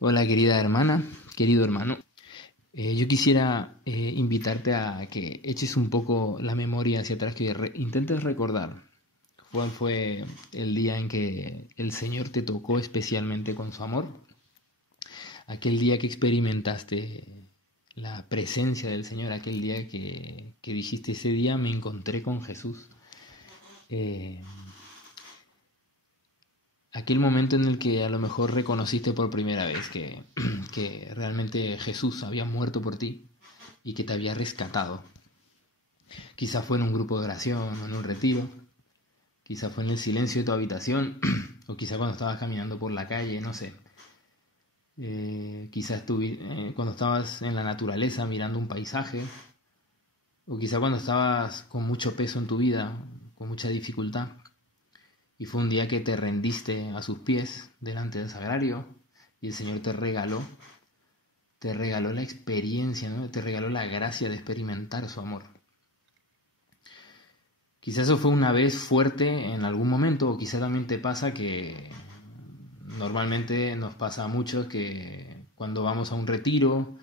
Hola querida hermana, querido hermano. Yo quisiera invitarte a que eches un poco la memoria hacia atrás, que intentes recordar cuál fue el día en que el Señor te tocó especialmente con su amor, aquel día que experimentaste la presencia del Señor, aquel día que dijiste, ese día me encontré con Jesús. Eh, Aquel momento en el que a lo mejor reconociste por primera vez que realmente Jesús había muerto por ti y que te había rescatado. Quizá fue en un grupo de oración o en un retiro, quizá fue en el silencio de tu habitación, o quizá cuando estabas caminando por la calle, no sé. Quizá cuando estabas en la naturaleza mirando un paisaje, o quizá cuando estabas con mucho peso en tu vida, con mucha dificultad, y fue un día que te rendiste a sus pies delante del sagrario y el Señor te regaló la experiencia, ¿no? Te regaló la gracia de experimentar su amor. Quizás eso fue una vez fuerte en algún momento, o quizá también te pasa que normalmente nos pasa a muchos que cuando vamos a un retiro,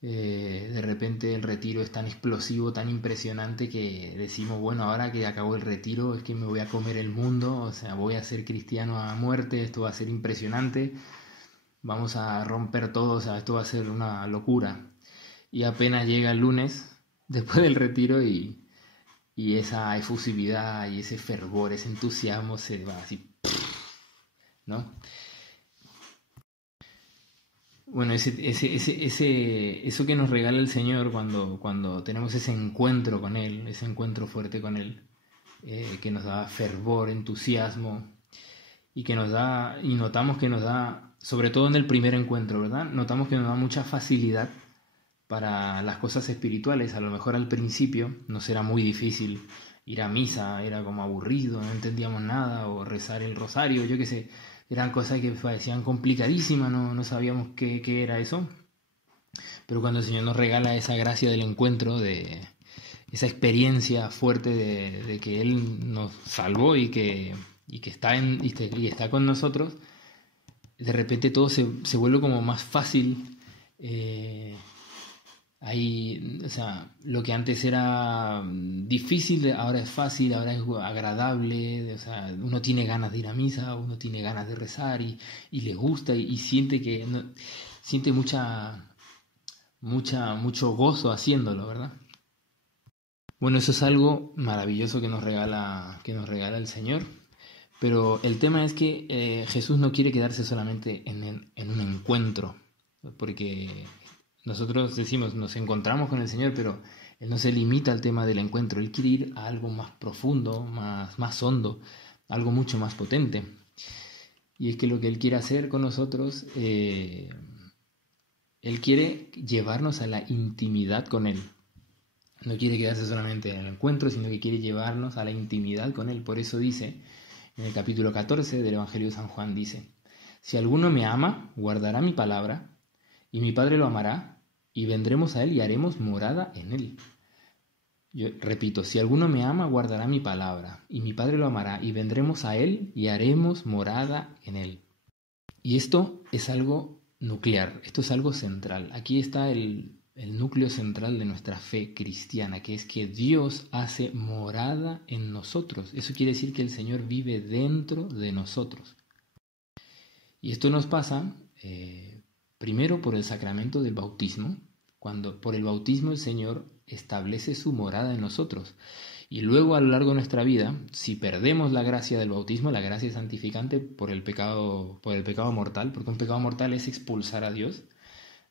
de repente el retiro es tan explosivo, tan impresionante que decimos, bueno, ahora que acabó el retiro es que me voy a comer el mundo, o sea, voy a ser cristiano a muerte, esto va a ser impresionante, vamos a romper todo, o sea, esto va a ser una locura. Y apenas llega el lunes, después del retiro, y esa efusividad y ese fervor, ese entusiasmo se va así, ¿no? Bueno, eso que nos regala el Señor cuando tenemos ese encuentro con Él, ese encuentro fuerte con Él, que nos da fervor, entusiasmo, y que nos da, y notamos que nos da, sobre todo en el primer encuentro, ¿verdad? Notamos que nos da mucha facilidad para las cosas espirituales. A lo mejor al principio nos era muy difícil ir a misa, era como aburrido, no entendíamos nada, o rezar el rosario, yo qué sé, eran cosas que parecían complicadísimas, no sabíamos qué era eso. Pero cuando el Señor nos regala esa gracia del encuentro, de esa experiencia fuerte de que Él nos salvó y que está con nosotros, de repente todo se vuelve como más fácil. O sea, lo que antes era difícil, ahora es fácil, ahora es agradable, o sea, uno tiene ganas de ir a misa, uno tiene ganas de rezar y le gusta y siente siente mucho gozo haciéndolo, ¿verdad? Bueno, eso es algo maravilloso que nos regala el Señor. Pero el tema es que Jesús no quiere quedarse solamente en un encuentro, porque nosotros decimos, nos encontramos con el Señor, pero Él no se limita al tema del encuentro, Él quiere ir a algo más profundo, más hondo, algo mucho más potente. Y es que lo que Él quiere hacer con nosotros, Él quiere llevarnos a la intimidad con Él. No quiere quedarse solamente en el encuentro, sino que quiere llevarnos a la intimidad con Él. Por eso dice, en el capítulo 14 del Evangelio de San Juan, dice, si alguno me ama, guardará mi palabra, y mi Padre lo amará, y vendremos a Él y haremos morada en Él. Yo repito, si alguno me ama, guardará mi palabra, y mi Padre lo amará, y vendremos a Él y haremos morada en Él. Y esto es algo nuclear, esto es algo central. Aquí está el núcleo central de nuestra fe cristiana, que es que Dios hace morada en nosotros. Eso quiere decir que el Señor vive dentro de nosotros. Y esto nos pasa primero por el sacramento del bautismo, cuando por el bautismo el Señor establece su morada en nosotros. Y luego a lo largo de nuestra vida, si perdemos la gracia del bautismo, la gracia santificante por el pecado mortal, porque un pecado mortal es expulsar a Dios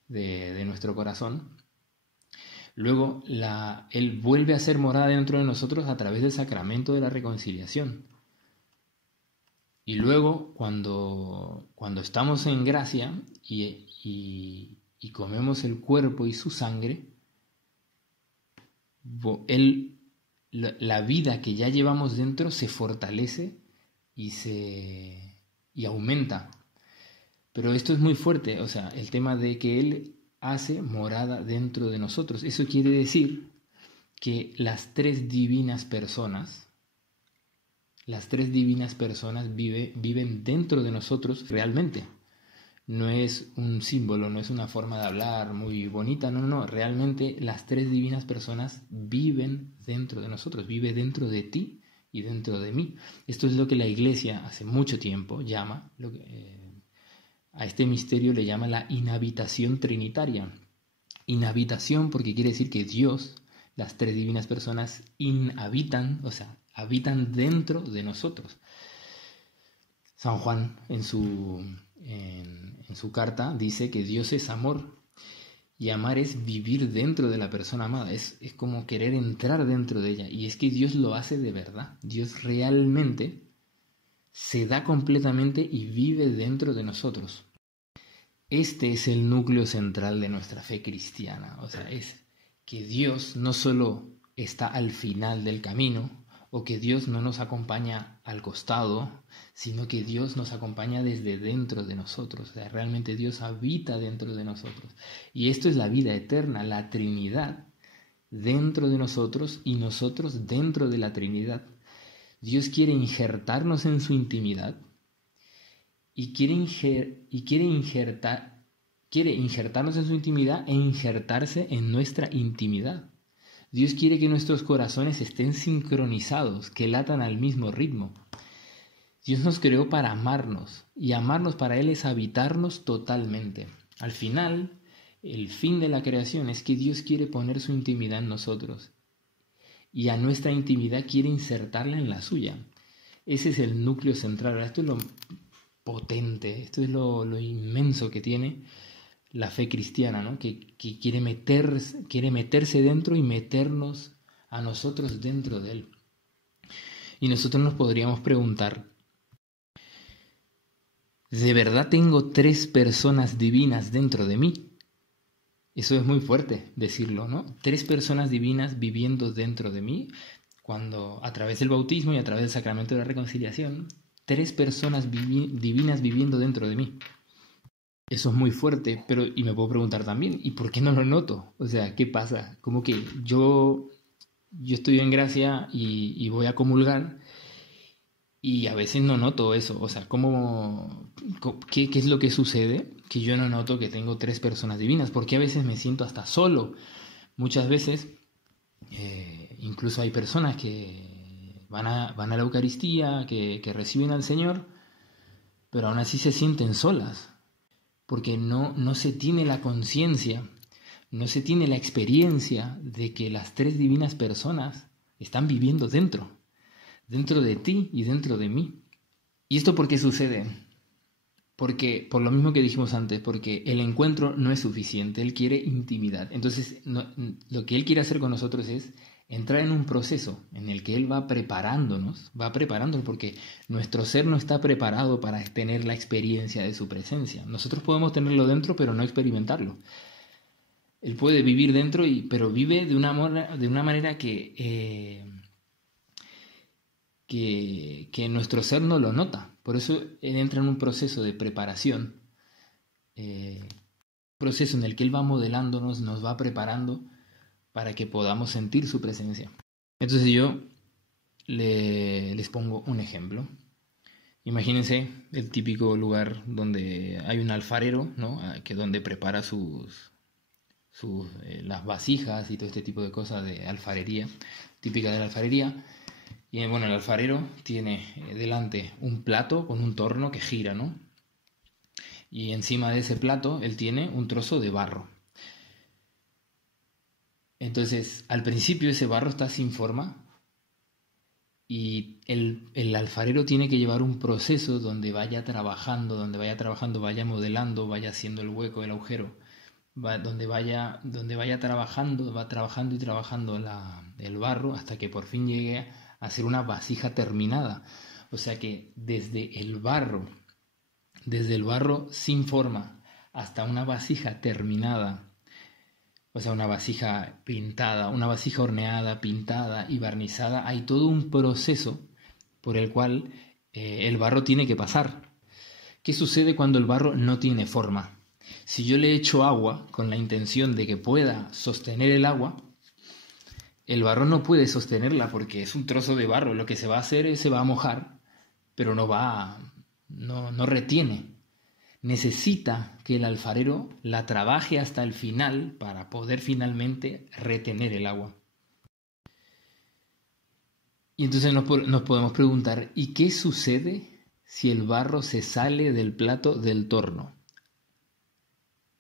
de nuestro corazón, luego Él vuelve a ser morada dentro de nosotros a través del sacramento de la reconciliación. Y luego, cuando estamos en gracia y comemos el cuerpo y su sangre, la vida que ya llevamos dentro se fortalece y aumenta. Pero esto es muy fuerte, o sea, el tema de que Él hace morada dentro de nosotros. Eso quiere decir que las tres divinas personas viven dentro de nosotros realmente. no es un símbolo, no es una forma de hablar muy bonita, no, realmente las tres divinas personas viven dentro de nosotros, vive dentro de ti y dentro de mí. Esto es lo que la Iglesia hace mucho tiempo llama, a este misterio le llama la inhabitación trinitaria. Inhabitación porque quiere decir que Dios, las tres divinas personas, inhabitan, o sea, habitan dentro de nosotros. San Juan en su carta dice que Dios es amor y amar es vivir dentro de la persona amada, es como querer entrar dentro de ella, y es que Dios lo hace de verdad. Dios realmente se da completamente y vive dentro de nosotros. Este es el núcleo central de nuestra fe cristiana, o sea, es que Dios no solo está al final del camino, o que Dios no nos acompaña al costado, sino que Dios nos acompaña desde dentro de nosotros. O sea, realmente Dios habita dentro de nosotros. Y esto es la vida eterna, la Trinidad dentro de nosotros y nosotros dentro de la Trinidad. Dios quiere injertarnos en su intimidad y quiere injertarnos en su intimidad e injertarse en nuestra intimidad. Dios quiere que nuestros corazones estén sincronizados, que latan al mismo ritmo. Dios nos creó para amarnos, y amarnos para Él es habitarnos totalmente. Al final, el fin de la creación es que Dios quiere poner su intimidad en nosotros, y a nuestra intimidad quiere insertarla en la suya. Ese es el núcleo central. Esto es lo potente, esto es lo inmenso que tiene la fe cristiana, ¿no? Que quiere meterse dentro y meternos a nosotros dentro de Él. Y nosotros nos podríamos preguntar, ¿de verdad tengo tres personas divinas dentro de mí? Eso es muy fuerte decirlo, ¿no? Tres personas divinas viviendo dentro de mí, cuando a través del bautismo y a través del sacramento de la reconciliación, tres personas divinas viviendo dentro de mí. Eso es muy fuerte, y me puedo preguntar también, ¿y por qué no lo noto? O sea, ¿qué pasa? Como que yo estoy en gracia y voy a comulgar y a veces no noto eso. O sea, ¿qué es lo que sucede? Que yo no noto que tengo tres personas divinas, porque a veces me siento hasta solo. Muchas veces, incluso hay personas que van a la Eucaristía, que reciben al Señor, pero aún así se sienten solas. Porque no se tiene la conciencia, no se tiene la experiencia de que las tres divinas personas están viviendo dentro de ti y dentro de mí. ¿Y esto por qué sucede? Porque, por lo mismo que dijimos antes, porque el encuentro no es suficiente, Él quiere intimidad. Entonces, lo que Él quiere hacer con nosotros es entrar en un proceso en el que Él va preparándonos, porque nuestro ser no está preparado para tener la experiencia de su presencia. Nosotros podemos tenerlo dentro, pero no experimentarlo. Él puede vivir dentro, pero vive de una manera que nuestro ser no lo nota. Por eso Él entra en un proceso de preparación, un proceso en el que Él va modelándonos, nos va preparando para que podamos sentir su presencia. Entonces yo les pongo un ejemplo. Imagínense el típico lugar donde hay un alfarero, ¿no? Que donde prepara las vasijas y todo este tipo de cosas de alfarería, típica de la alfarería. Y bueno, el alfarero tiene delante un plato con un torno que gira, ¿no? Y encima de ese plato él tiene un trozo de barro. Entonces, al principio ese barro está sin forma y el alfarero tiene que llevar un proceso donde vaya trabajando, vaya modelando, vaya haciendo el hueco, el agujero, donde vaya trabajando, va trabajando y trabajando el barro hasta que por fin llegue a ser una vasija terminada. O sea que desde el barro sin forma hasta una vasija terminada, o sea, una vasija pintada, una vasija horneada, pintada y barnizada, hay todo un proceso por el cual el barro tiene que pasar. ¿Qué sucede cuando el barro no tiene forma? Si yo le echo agua con la intención de que pueda sostener el agua, el barro no puede sostenerla porque es un trozo de barro. Lo que se va a hacer es se va a mojar, pero no retiene. necesita que el alfarero la trabaje hasta el final para poder finalmente retener el agua. Y entonces nos podemos preguntar, ¿y qué sucede si el barro se sale del plato del torno?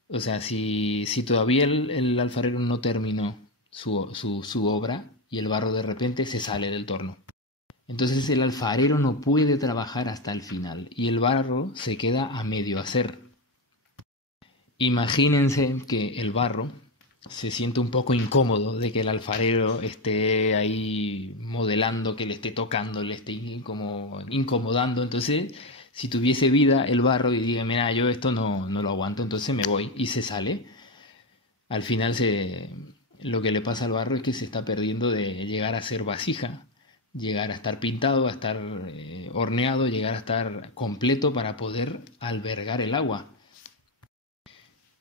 O sea, si todavía el alfarero no terminó su obra y el barro de repente se sale del torno. Entonces el alfarero no puede trabajar hasta el final y el barro se queda a medio hacer. Imagínense que el barro se siente un poco incómodo de que el alfarero esté ahí modelando, que le esté tocando, le esté como incomodando. Entonces, si tuviese vida el barro y diga, mira, yo esto no lo aguanto, entonces me voy y se sale. Al final lo que le pasa al barro es que se está perdiendo de llegar a ser vasija, llegar a estar pintado, a estar horneado, llegar a estar completo para poder albergar el agua.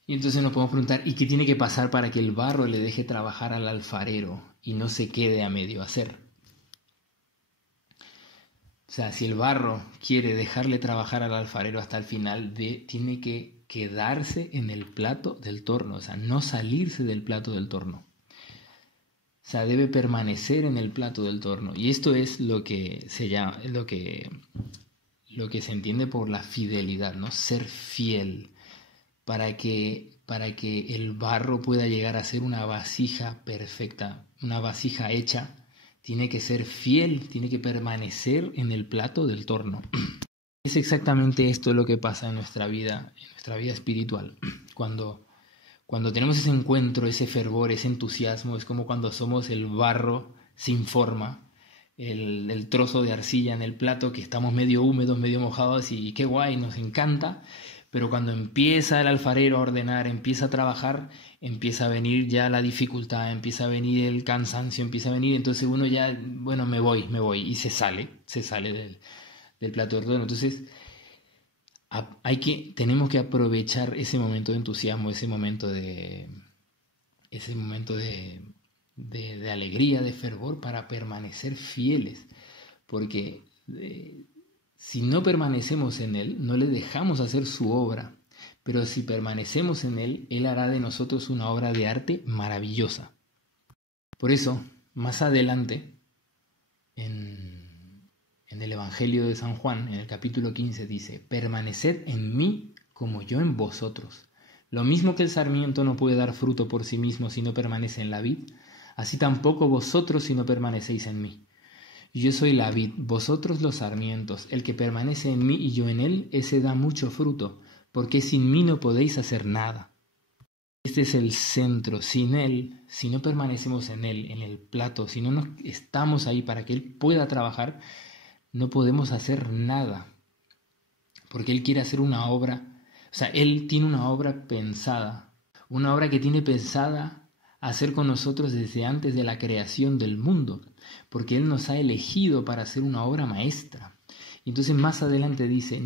Y entonces nos podemos preguntar, ¿y qué tiene que pasar para que el barro le deje trabajar al alfarero y no se quede a medio hacer? O sea, si el barro quiere dejarle trabajar al alfarero hasta el final, tiene que quedarse en el plato del torno, o sea, no salirse del plato del torno. O sea, debe permanecer en el plato del torno. Y esto es lo que se llama, lo que se entiende por la fidelidad, ¿no? Ser fiel. Para que el barro pueda llegar a ser una vasija perfecta, una vasija hecha, tiene que ser fiel, tiene que permanecer en el plato del torno. Es exactamente esto lo que pasa en nuestra vida espiritual. Cuando tenemos ese encuentro, ese fervor, ese entusiasmo, es como cuando somos el barro sin forma, el trozo de arcilla en el plato que estamos medio húmedos, medio mojados y qué guay, nos encanta. Pero cuando empieza el alfarero a ordenar, empieza a trabajar, empieza a venir ya la dificultad, empieza a venir el cansancio, empieza a venir, entonces uno ya, bueno, me voy, y se sale del plato de torno. Entonces tenemos que aprovechar ese momento de entusiasmo, ese momento de alegría, de fervor, para permanecer fieles, porque si no permanecemos en Él, no le dejamos hacer su obra, pero si permanecemos en Él, Él hará de nosotros una obra de arte maravillosa. Por eso, más adelante, en el Evangelio de San Juan, en el capítulo 15, dice, permaneced en mí como yo en vosotros. Lo mismo que el sarmiento no puede dar fruto por sí mismo si no permanece en la vid, así tampoco vosotros si no permanecéis en mí. Yo soy la vid, vosotros los sarmientos. El que permanece en mí y yo en él, ese da mucho fruto, porque sin mí no podéis hacer nada. Este es el centro. Sin él, si no permanecemos en él, en el plato, si no estamos ahí para que él pueda trabajar, no podemos hacer nada. Porque él quiere hacer una obra, o sea, él tiene una obra pensada, una obra que tiene pensada hacer con nosotros desde antes de la creación del mundo, porque Él nos ha elegido para hacer una obra maestra. Y entonces más adelante dice,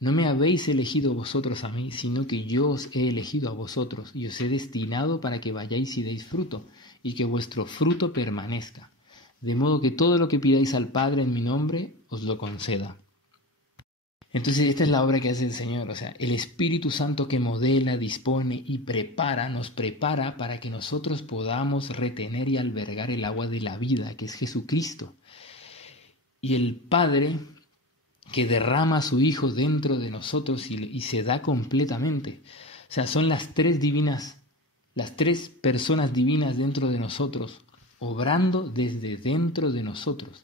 no me habéis elegido vosotros a mí, sino que yo os he elegido a vosotros y os he destinado para que vayáis y deis fruto, y que vuestro fruto permanezca, de modo que todo lo que pidáis al Padre en mi nombre os lo conceda. Entonces esta es la obra que hace el Señor, o sea, el Espíritu Santo que modela, dispone y nos prepara para que nosotros podamos retener y albergar el agua de la vida, que es Jesucristo. Y el Padre que derrama a su Hijo dentro de nosotros y se da completamente. O sea, son las tres personas divinas dentro de nosotros, obrando desde dentro de nosotros.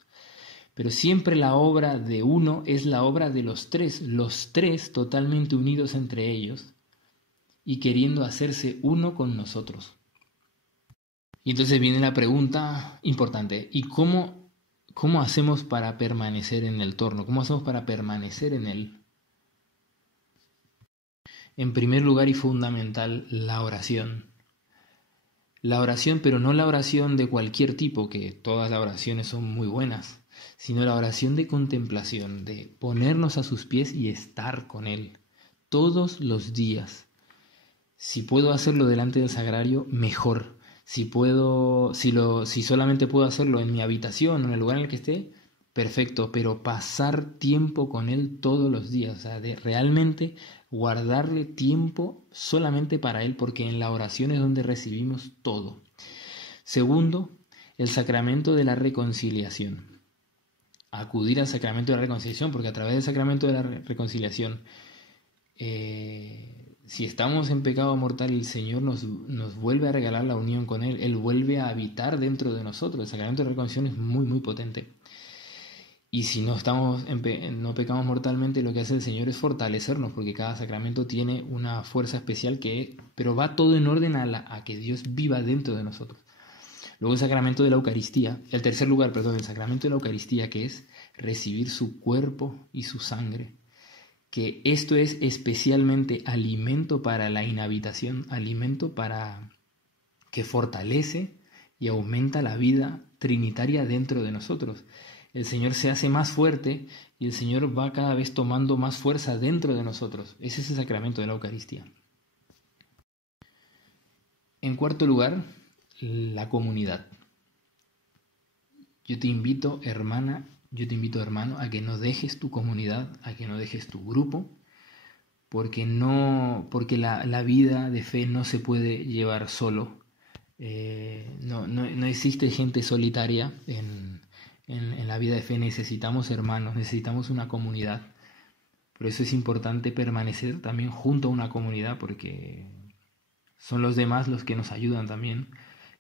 Pero siempre la obra de uno es la obra de los tres totalmente unidos entre ellos y queriendo hacerse uno con nosotros. Y entonces viene la pregunta importante, ¿y cómo hacemos para permanecer en el torno? ¿Cómo hacemos para permanecer en él? En primer lugar y fundamental, la oración. La oración, pero no la oración de cualquier tipo, que todas las oraciones son muy buenas, sino la oración de contemplación, de ponernos a sus pies y estar con Él todos los días. Si puedo hacerlo delante del sagrario, mejor. Si solamente puedo hacerlo en mi habitación o en el lugar en el que esté, perfecto, pero pasar tiempo con Él todos los días, o sea, de realmente guardarle tiempo solamente para Él, porque en la oración es donde recibimos todo. Segundo, el sacramento de la reconciliación. Acudir al sacramento de la reconciliación, porque a través del sacramento de la reconciliación, si estamos en pecado mortal, el Señor nos vuelve a regalar la unión con Él. Él vuelve a habitar dentro de nosotros. El sacramento de la reconciliación es muy, muy potente. Y si no no pecamos mortalmente, lo que hace el Señor es fortalecernos, porque cada sacramento tiene una fuerza especial pero va todo en orden a que Dios viva dentro de nosotros. Luego el sacramento de la Eucaristía, el sacramento de la Eucaristía, que es recibir su cuerpo y su sangre, que esto es especialmente alimento para la inhabitación, alimento para que fortalece y aumenta la vida trinitaria dentro de nosotros. El Señor se hace más fuerte y el Señor va cada vez tomando más fuerza dentro de nosotros. Ese es el sacramento de la Eucaristía. En cuarto lugar, la comunidad. Yo te invito, hermano, a que no dejes tu comunidad, a que no dejes tu grupo, porque la vida de fe no se puede llevar solo. No existe gente solitaria en la vida de fe. Necesitamos hermanos, necesitamos una comunidad. Por eso es importante permanecer también junto a una comunidad, porque son los demás los que nos ayudan también.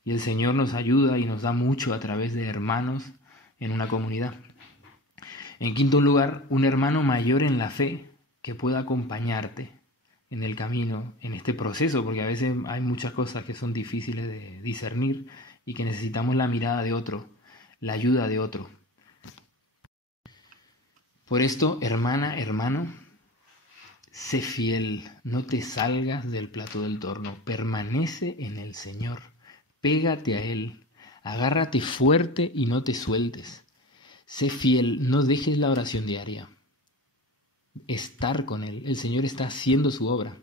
Y el Señor nos ayuda y nos da mucho a través de hermanos en una comunidad. En quinto lugar, un hermano mayor en la fe que pueda acompañarte en el camino, en este proceso, porque a veces hay muchas cosas que son difíciles de discernir y que necesitamos la mirada de otro, la ayuda de otro. Por esto, hermana, hermano, sé fiel, no te salgas del plato del torno, permanece en el Señor. Pégate a Él, agárrate fuerte y no te sueltes. Sé fiel, no dejes la oración diaria. Estar con Él, el Señor está haciendo su obra.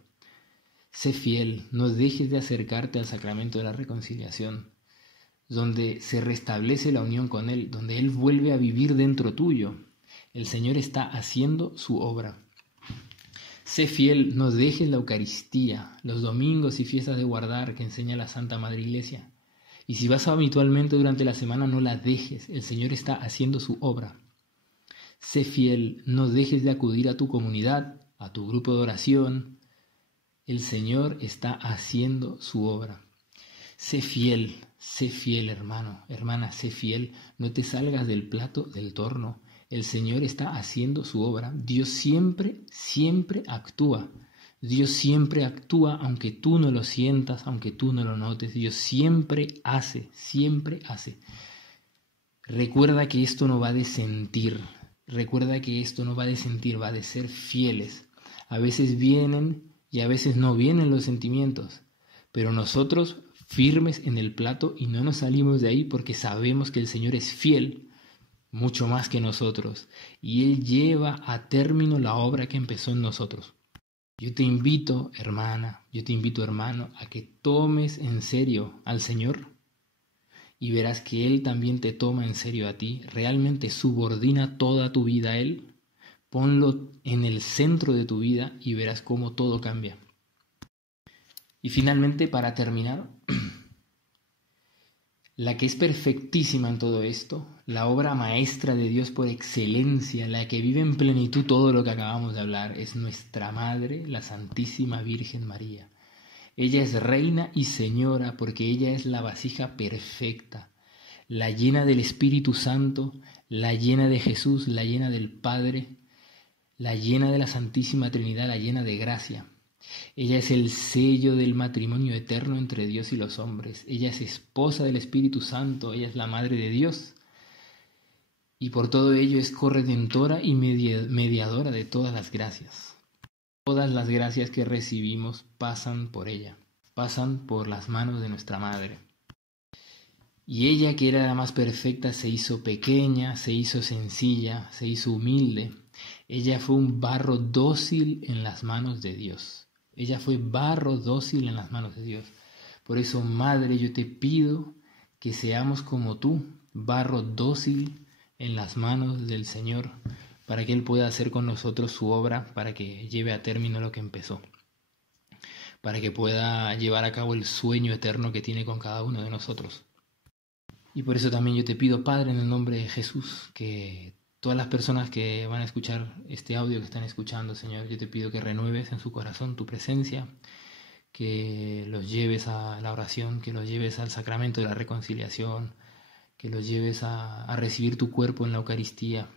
Sé fiel, no dejes de acercarte al sacramento de la reconciliación, donde se restablece la unión con Él, donde Él vuelve a vivir dentro tuyo. El Señor está haciendo su obra. Sé fiel, no dejes la Eucaristía, los domingos y fiestas de guardar que enseña la Santa Madre Iglesia. Y si vas habitualmente durante la semana, no la dejes, el Señor está haciendo su obra. Sé fiel, no dejes de acudir a tu comunidad, a tu grupo de oración. El Señor está haciendo su obra. Sé fiel, hermano, hermana, sé fiel, no te salgas del plato del torno. El Señor está haciendo su obra. Dios siempre, siempre actúa. Dios siempre actúa aunque tú no lo sientas, aunque tú no lo notes. Dios siempre hace, siempre hace. Recuerda que esto no va de sentir. Recuerda que esto no va de sentir, va de ser fieles. A veces vienen y a veces no vienen los sentimientos. Pero nosotros firmes en el plato y no nos salimos de ahí porque sabemos que el Señor es fiel. Mucho más que nosotros, y Él lleva a término la obra que empezó en nosotros. Yo te invito, hermana, yo te invito, hermano, a que tomes en serio al Señor y verás que Él también te toma en serio a ti. Realmente subordina toda tu vida a Él, ponlo en el centro de tu vida y verás cómo todo cambia. Y finalmente, para terminar, la que es perfectísima en todo esto, la obra maestra de Dios por excelencia, la que vive en plenitud todo lo que acabamos de hablar, es nuestra Madre, la Santísima Virgen María. Ella es Reina y Señora porque ella es la vasija perfecta, la llena del Espíritu Santo, la llena de Jesús, la llena del Padre, la llena de la Santísima Trinidad, la llena de gracia. Ella es el sello del matrimonio eterno entre Dios y los hombres. Ella es esposa del Espíritu Santo. Ella es la Madre de Dios. Y por todo ello es corredentora y mediadora de todas las gracias. Todas las gracias que recibimos pasan por ella. Pasan por las manos de nuestra Madre. Y ella, que era la más perfecta, se hizo pequeña, se hizo sencilla, se hizo humilde. Ella fue un barro dócil en las manos de Dios. Ella fue barro dócil en las manos de Dios. Por eso, Madre, yo te pido que seamos como tú, barro dócil en las manos del Señor, para que Él pueda hacer con nosotros su obra, para que lleve a término lo que empezó, para que pueda llevar a cabo el sueño eterno que tiene con cada uno de nosotros. Y por eso también yo te pido, Padre, en el nombre de Jesús, que todas las personas que van a escuchar este audio, que están escuchando, Señor, yo te pido que renueves en su corazón tu presencia, que los lleves a la oración, que los lleves al sacramento de la reconciliación, que los lleves a recibir tu cuerpo en la Eucaristía,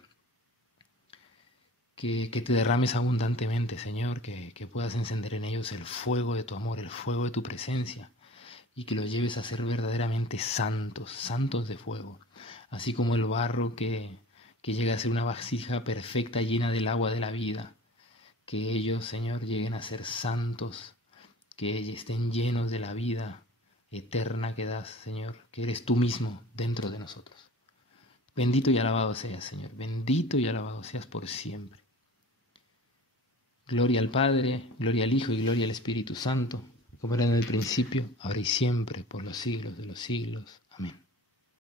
que te derrames abundantemente, Señor, que puedas encender en ellos el fuego de tu amor, el fuego de tu presencia, y que los lleves a ser verdaderamente santos, santos de fuego, así como el barro que llega a ser una vasija perfecta llena del agua de la vida, que ellos, Señor, lleguen a ser santos, que estén llenos de la vida eterna que das, Señor, que eres tú mismo dentro de nosotros. Bendito y alabado seas, Señor, bendito y alabado seas por siempre. Gloria al Padre, gloria al Hijo y gloria al Espíritu Santo, como era en el principio, ahora y siempre, por los siglos de los siglos. Amén.